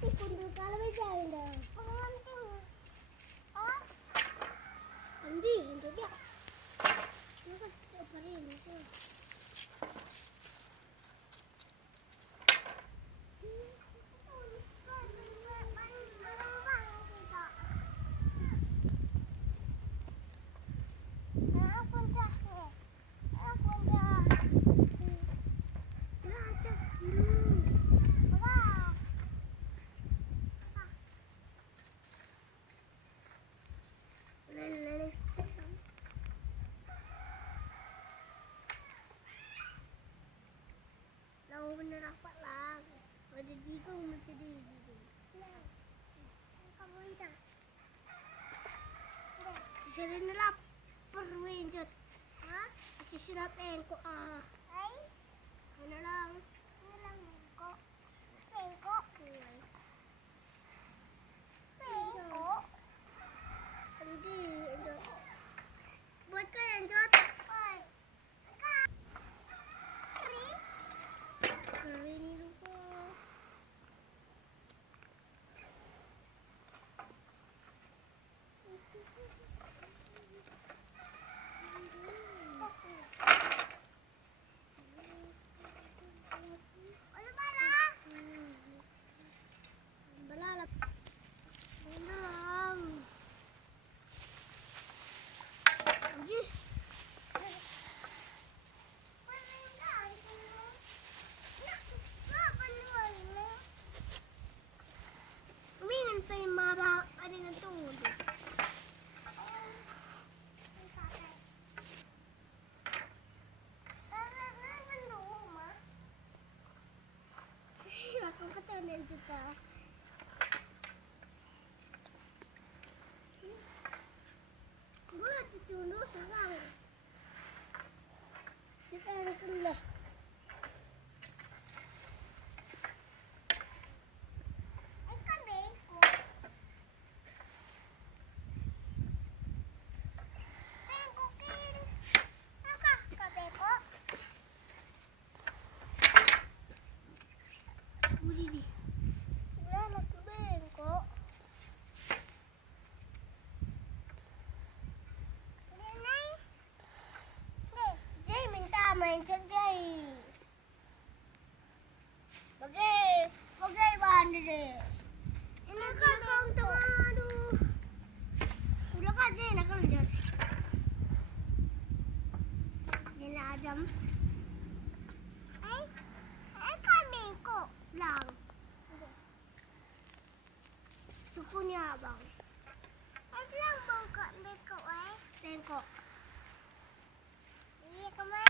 Nanti kundur kalau berjalan dah. Oh, nanti untuk dia. Masa operin itu. Bener apa lah? Ada tiga macam ni. Kamu lihat. Sini ni lapar wenjat. Ha? Asyik sirap engkau ah. Hai. Mana lang? Mana lang engkau? Engkau. Engkau. Nanti enjat. Buat kan enjat? Ini lupa. Aku ketahuan juga. Gue lagi dulu sekarang. Kita langsung deh. Ikan beko. Bengkokin. Apa kak beko? Budi di. Udah aku bengkok. Jay minta main Jay. Bagai bahan deh. Ini kan kau aduh. Udah kan Jay nak lanjut. Ini ajam. Kan bengkok lang. Sukunya abang. Lang bengkok eh. Bengkok. Iya kemana?